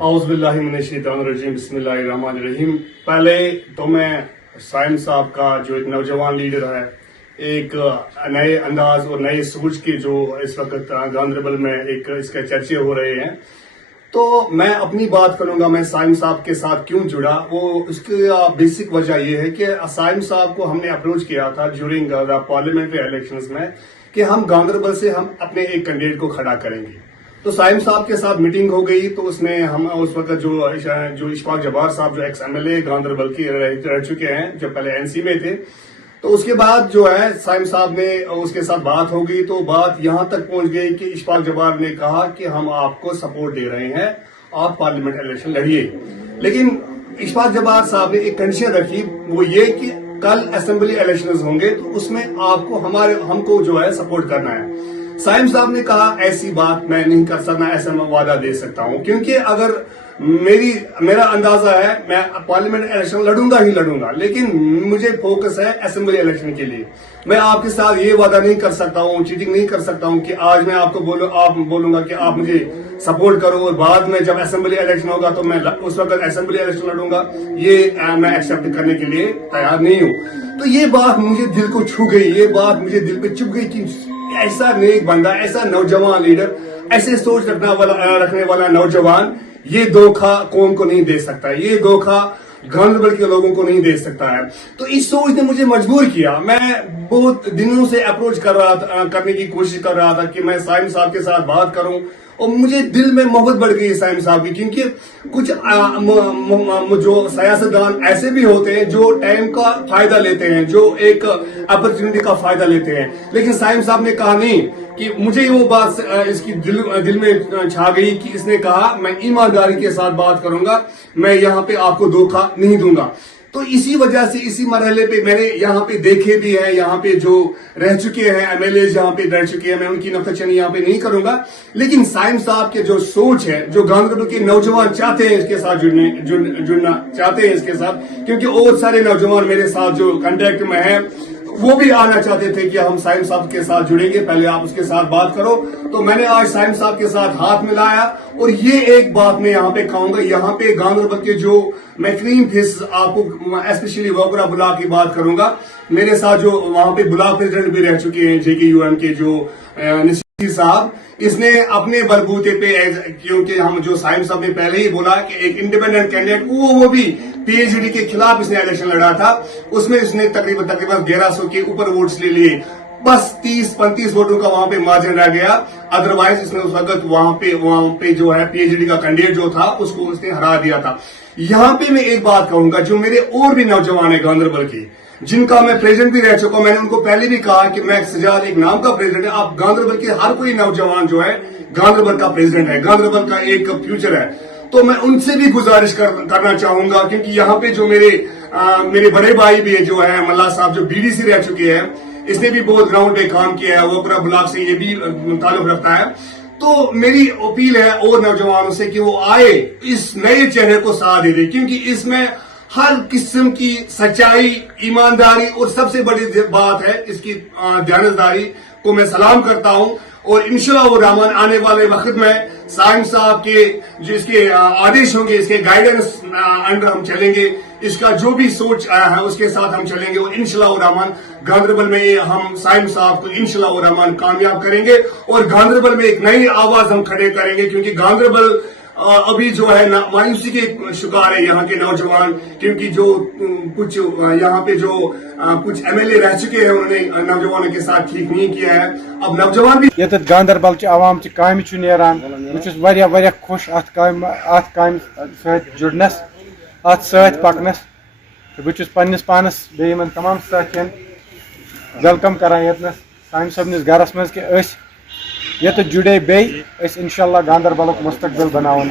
اعوذ باللہ من الشیطان الرجیم بسم اللہ الرحمن الرحیم. پہلے تو میں سائم صاحب کا جو ایک نوجوان لیڈر ہے, ایک نئے انداز اور نئے سوچ کے جو اس وقت گاندربل میں ایک اس کے چرچے ہو رہے ہیں, تو میں اپنی بات کروں گا. میں سائم صاحب کے ساتھ کیوں جڑا, وہ اس کی بیسک وجہ یہ ہے کہ سائم صاحب کو ہم نے اپروچ کیا تھا ڈیورنگ پارلیمنٹری الیکشنز میں کہ ہم گاندربل سے ہم اپنے ایک کینڈیڈیٹ کو کھڑا کریں گے. تو سائم صاحب کے ساتھ میٹنگ ہو گئی, تو اس میں ہم اس وقت جو اشفاق جبار صاحب جو ایکس MLA گاندربل کے رہ چکے ہیں, جو پہلے NC میں تھے, تو اس کے بعد جو ہے سائم صاحب نے اس کے ساتھ بات ہو گئی. تو بات یہاں تک پہنچ گئی کہ اشفاق جبار نے کہا کہ ہم آپ کو سپورٹ دے رہے ہیں, آپ پارلیمنٹ الیکشن لڑیے. لیکن اشفاق جبار صاحب نے ایک کنڈیشن رکھی, وہ یہ کہ کل اسمبلی الیکشنز ہوں گے تو اس میں آپ کو ہم کو جو ہے سپورٹ کرنا ہے. سائم صاحب نے کہا ایسی بات میں نہیں کر سکتا, ایسا میں وعدہ دے سکتا ہوں, کیونکہ اگر میرا اندازہ ہے میں پارلیمنٹ الیکشن لڑوں گا, لیکن مجھے فوکس ہے اسمبلی الیکشن کے لیے. میں آپ کے ساتھ یہ وعدہ نہیں کر سکتا ہوں, چیٹنگ نہیں کر سکتا ہوں کہ آج میں آپ کو بولوں گا کہ آپ مجھے سپورٹ کرو اور بعد میں جب اسمبلی الیکشن ہوگا تو میں اس وقت اسمبلی الیکشن لڑوں گا. یہ میں ایکسپٹ کرنے کے لیے تیار نہیں ہوں. تو یہ بات مجھے دل کو چھو گئی, یہ بات مجھے دل پہ چپ گئی کہ ایسا نیک بندہ, ایسا نوجوان لیڈر, ایسے سوچ رکھنے والا نوجوان یہ دھوکہ قوم کو نہیں دے سکتا, یہ دھوکہ گاندربل کے لوگوں کو نہیں دے سکتا ہے. تو اس سوچ نے مجھے مجبور کیا. میں بہت دنوں سے اپروچ کرنے کی کوشش کر رہا تھا کہ میں سائم صاحب کے ساتھ بات کروں, اور مجھے دل میں محبت بڑھ گئی سائم صاحب کی, کیونکہ کچھ جو سیاستدان ایسے بھی ہوتے ہیں جو ٹائم کا فائدہ لیتے ہیں, جو ایک اپرچونٹی کا فائدہ لیتے ہیں. لیکن سائم صاحب نے کہا نہیں, کہ مجھے وہ بات اس کی دل میں چھا گئی کہ اس نے کہا میں ایمانداری کے ساتھ بات کروں گا, میں یہاں پہ آپ کو دھوکہ نہیں دوں گا. تو اسی وجہ سے اسی مرحلے پہ میں نے یہاں پہ دیکھے بھی ہیں, یہاں پہ جو رہ چکے ہیں MLAs یہاں پہ رہ چکے ہیں, میں ان کی نفرت یہاں پہ نہیں کروں گا. لیکن سائم صاحب کے جو سوچ ہے, جو گاندربل کے نوجوان چاہتے ہیں اس کے ساتھ جڑنا چاہتے ہیں اس کے ساتھ, کیونکہ اور سارے نوجوان میرے ساتھ جو کنٹیکٹ میں ہیں وہ بھی آنا چاہتے تھے کہ ہم سائم صاحب کے ساتھ جڑیں گے, پہلے آپ اس کے ساتھ بات کرو. تو میں نے آج سائم صاحب کے ساتھ ہاتھ ملایا, اور یہ ایک بات میں یہاں پہ کہوں گا, یہاں پہ گاندربل کے جو میں کلین فیس آپ کو اسپیشلی ووکرا بلاک کی بات کروں گا, میرے ساتھ جو وہاں پہ بلاک پریزیڈنٹ بھی رہ چکے ہیں JKUM کے جو نصیر صاحب, اس نے اپنے بلبوتے پہ, کیونکہ ہم جو سائم صاحب نے پہلے ہی بولا کہ ایک انڈیپینڈنٹ کینڈیڈیٹ, وہ بھی PhD کے خلاف اس نے الیکشن لڑا تھا, اس میں اس نے تقریباً 1100 کے اوپر ووٹس لے لیے, بس 30-35 ووٹوں کا وہاں پہ مارجن رہ گیا. ادروائز اس نے اس وقت وہاں پہ جو ہے PhD کا کینڈیڈیٹ جو تھا اس کو اس نے ہرا دیا تھا. یہاں پہ میں ایک بات کہوں گا, جو میرے اور بھی نوجوان ہیں گاندربل کے, جن کا میں پریزیڈنٹ بھی رہ چکا ہوں, میں نے ان کو پہلے بھی کہا کہ میں سجاد ایک نام کا پریزیڈنٹ ہے, آپ گاندربل کے ہر کوئی نوجوان جو ہے گاندربل کا پریزیڈنٹ ہے, گاندربل کا ایک فیوچر ہے. تو میں ان سے بھی گزارش کرنا چاہوں گا, کیونکہ یہاں پہ جو میرے بڑے بھائی بھی جو ہے ملا صاحب, جو BDC رہ چکے ہیں, اس نے بھی بہت گراؤنڈ پہ کام کیا ہے, ووکرا بلاک سے یہ بھی تعلق رکھتا ہے. تو میری اپیل ہے اور نوجوانوں سے کہ وہ آئے, اس نئے چہرے کو ساتھ دے دے, کیونکہ اس میں ہر قسم کی سچائی, ایمانداری, اور سب سے بڑی بات ہے اس کی دیانتداری کو میں سلام کرتا ہوں. اور انشاءاللہ وہ رحمان آنے والے وقت میں سائم صاحب کے جو اس کے آدیش ہوں گے, اس کے گائیڈنس انڈر ہم چلیں گے, اس کا جو بھی سوچ ہے اس کے ساتھ ہم چلیں گے, اور انشاءاللہ وہ رحمان گاندربل میں ہم سائم صاحب کو انشاءاللہ وہ رحمان کامیاب کریں گے, اور گاندربل میں ایک نئی آواز ہم کھڑے کریں گے. کیونکہ گاندربل ابھی جو ہے مایوسی کے شکار ہے یہاں کے نوجوان, کیونکہ جو کچھ یہاں پہ جو کچھ MLA رہ چکے ہیں, انہوں نے نوجوانوں کے ساتھ ٹھیک نہیں کیا ہے. اب نوجوان بھی یت گاندربل عوام چہ کامہ چھ نیران, بہت واریاہ خوش ات کامہ سۭتۍ جڑنس, ات سۭتۍ پکنس. بہت پننس پانس بیٚیہِ یمن تمام ساتھین ویلکم کران یتنس سانہِ صٲبنِس گرس منٛز کہ أسۍ یتھ جڑے بیٚیہِ أسۍ انشاءاللہ گاندربلُک مستقبل بناون.